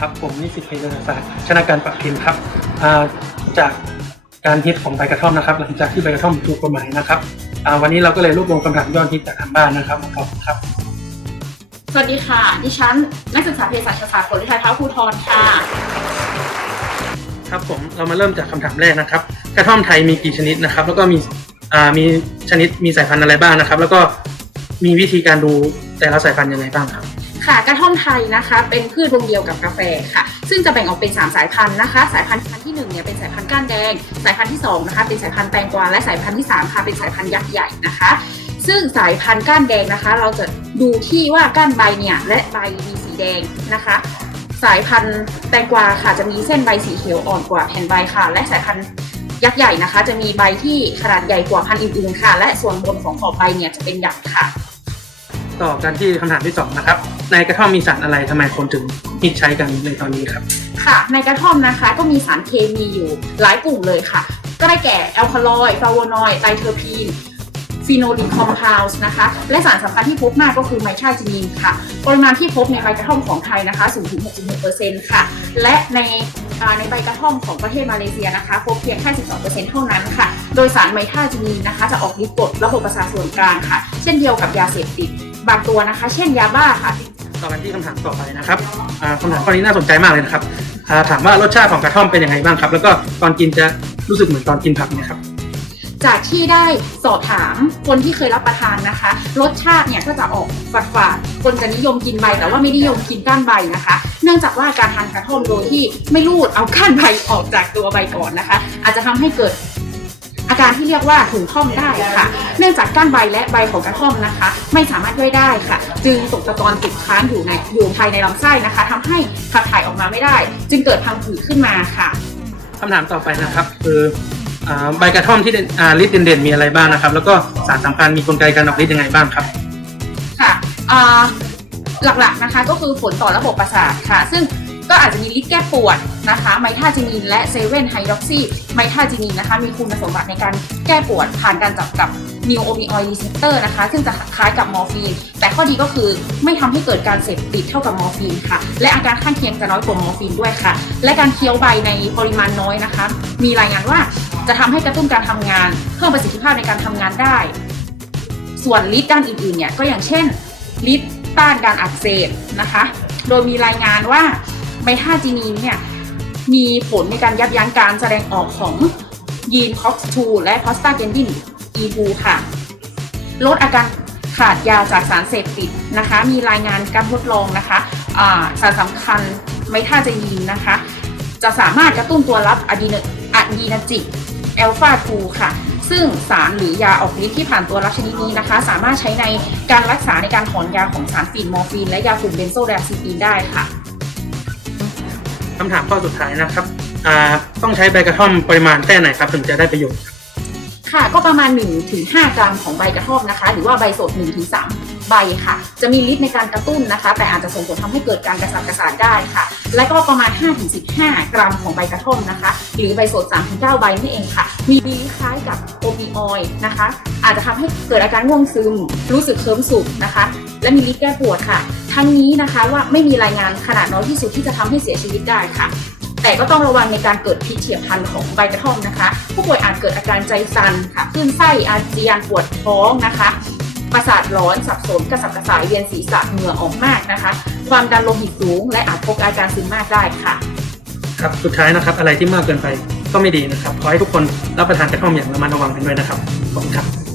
ครับ ผมนิสิตเพศศาสตร์ชนาการปักพิมพ์ครับอ่าจากการฮิตของใบกระท่อมนะครับ หลังจากที่ใบกระท่อมถูกกฎหมายนะครับอ่าวันนี้เราก็เลยรวบรวมคำถามยอดฮิตจากทางบ้านนะครับมาตอบครับ สวัสดีค่ะ ดิฉันนักศึกษาเภสัชศาสตร์ผลวิทยาเท้าภูทรค่ะ ครับผมเรามาเริ่มจากคำถามแรกนะครับ กระท่อมไทยมีกี่ชนิดนะครับ แล้วก็มีอ่ามีชนิดมีสายพันธุ์อะไรบ้างนะครับ แล้วก็มีวิธีการดูแต่ละสายพันธุ์ยังไงบ้างครับ ค่ะกระท่อมไทยนะคะ เป็นพืชวงเดียวกับกาแฟค่ะ ซึ่งจะแบ่งออกเป็น 3 สายพันธุ์นะคะ สายพันธุ์ที่1เนี่ยเป็นสายพันธุ์ก้านแดง สายพันธุ์ที่2นะคะเป็นสายพันธุ์แตงกวาและสายพันธุ์ที่3ค่ะเป็นสายพันธุ์ยักษ์ใหญ่นะคะ ซึ่งสายพันธุ์ก้านแดงนะคะ เราจะดูที่ว่าก้านใบเนี่ยและใบมีสีแดงนะคะ สายพันธุ์แตงกวาค่ะจะมีเส้นใบสีเขียวอ่อนกว่าแผ่นใบค่ะ และสายพันธุ์ยักษ์ใหญ่นะคะ จะมีใบที่ขนาดใหญ่กว่าพันธุ์อื่นๆค่ะ และส่วนบนของขอบใบเนี่ยจะเป็นหยักค่ะ ต่อกันที่คำถามที่สองนะครับ ในกระท่อมมีสารอะไรทำไมคนถึงฮิใช้กันในตอนนี้ครับ ค่ะ ในกระท่อมนะคะก็มีสารเคมีอยู่หลายกลุ่มเลยค่ะ ก็ได้แก่แอลคาลอยด์ฟลาโวนอยด์ไตรเทอร์พีนฟีโนลินคอมเพลส์นะคะ และสารสำคัญที่พบมากก็คือไมทราจินินค่ะ ปริมาณที่พบในใบกระท่อมของไทยนะคะสูงถึง 66%ค่ะ และในอ่าในใบกระท่อมของประเทศมาเลเซียนะคะพบเพียงแค่ 12%เท่านั้นค่ะ โดยสารไมทราจินินนะคะ จะออกฤทธิ์กดระบบประสาทส่วนกลางค่ะ เช่นเดียวกับยาเสพติด บางตัวนะคะ เช่นยาบ้าค่ะ ต่อกันที่คำถามต่อไปนะครับอ่าคำถามข้อนี้น่าสนใจมากเลยนะครับอ่าถามว่ารสชาติของกระท่อมเป็นยังไงบ้างครับ แล้วก็ตอนกินจะรู้สึกเหมือนตอนกินผักไหมครับ จากที่ได้สอบถามคนที่เคยรับประทานนะคะ รสชาติเนี่ยก็จะออกฝาดๆคนจะนิยมกินใบแต่ว่าไม่นิยมกินก้านใบนะคะ เนื่องจากว่าการทานกระท่อมโดยที่ไม่รูดเอาก้านใบออกจากตัวใบก่อนนะคะ อาจจะทำให้เกิด อาการที่เรียกว่าถุงท่อมได้ค่ะ เนื่องจากก้านใบและใบของกระท่อมนะคะ ไม่สามารถย่อยได้ค่ะ จึงตกตะกอนติดค้างอยู่ในอยู่ภายในลำไส้นะคะทำให้ขับถ่ายออกมาไม่ได้ จึงเกิดพังผืดขึ้นมาค่ะคำถามต่อไปนะครับ คืออ่าใบกระท่อมที่เด่นอ่าฤทธิ์เด่นๆมีอะไรบ้างนะครับ แล้วก็สารสำคัญมีกลไกการออกฤทธิ์ยังไงบ้างครับ ค่ะอ่าหลักๆนะคะก็คือผลต่อระบบประสาทค่ะ ซึ่ง ก็อาจจะมีฤทธิ์แก้ปวดนะคะไมทาจินีนและเซเว่นไฮดรอกซีไมทาจินีนนะคะมีคุณสมบัติในการแก้ปวดผ่านการจับกับนิวโอมิออยรีเซปเตอร์นะคะซึ่งจะคล้ายกับมอร์ฟีน แต่ข้อดีก็คือไม่ทำให้เกิดการเสพติดเท่ากับมอร์ฟีนค่ะ และอาการข้างเคียงจะน้อยกว่ามอร์ฟีนด้วยค่ะ และการเคี้ยวใบในปริมาณน้อยนะคะ มีรายงานว่าจะทำให้กระตุ้นการทำงาน เพิ่มประสิทธิภาพในการทำงานได้ ส่วนฤทธิ์ด้านอื่นๆเนี่ยก็อย่างเช่นฤทธิ์ต้านการอักเสบนะคะ โดยมีรายงานว่า ไบท่าจีนีนเนี่ยมีผลในการยับยั้งการแสดงออกของยีน COX2 และ p r o s t a g l a n d i n E2 ค่ะ ลดอาการขาดยาจากสารเสพติดนะคะ มีรายงานการทดลองนะคะสารสำคัญไมท่าจีนีนนะคะ จะสามารถกระตุ้นตัวรับอะดีนอะดีนาจิกแอลฟา2ค่ะ ซึ่งสารหรือยาออกฤทธิ์ที่ผ่านตัวรับชนิดนี้นะคะ สามารถใช้ในการรักษาในการถอนยาของสารฟีนมอร์ฟีนและยากลุ่มเบนโซไดอะซิปีนได้ค่ะ คำถามข้อสุดท้ายนะครับต้องใช้ใบกระท่อมปริมาณแค่ไหนครับ ถึงจะได้ประโยชน์ค่ะก็ประมาณ 1-5 กรัมของใบกระท่อมนะคะ หรือว่าใบสด 1-3 ใบค่ะ จะมีฤทธิ์ในการกระตุ้นนะคะ แต่อาจจะส่งผลทำให้เกิดการกระสับกระส่ายได้ค่ะ และก็ประมาณ 5-15 กรัมของใบกระท่อมนะคะ หรือใบสด 3-9 ใบนี่เองค่ะ มีฤทธิ์คล้ายกับโอปิออยด์นะคะ อาจจะทำให้เกิดอาการง่วงซึม รู้สึกเคลิ้มสุขนะคะ และมีฤทธิ์แก้ปวดค่ะ ทั้งนี้นะคะว่าไม่มีรายงานขนาดน้อยที่สุดที่จะทำให้เสียชีวิตได้ค่ะ แต่ก็ต้องระวังในการเกิดพิษเฉียบพลันของใบกระท่อมนะคะ ผู้ป่วยอาจเกิดอาการใจสั่นค่ะคลื่นไส้อาเจียนปวดท้องนะคะประสาทร้อนสับสนกระสับกระส่ายเวียนศีรษะเหงื่อออกมากนะคะ ความดันโลหิตสูง และอาจพบอาการซึมมากได้ค่ะ ครับสุดท้ายนะครับ อะไรที่มากเกินไปก็ไม่ดีนะครับขอให้ทุกคนรับประทานกระท่อมอย่างระมัดระวังกันด้วยนะครับขอบคุณครับ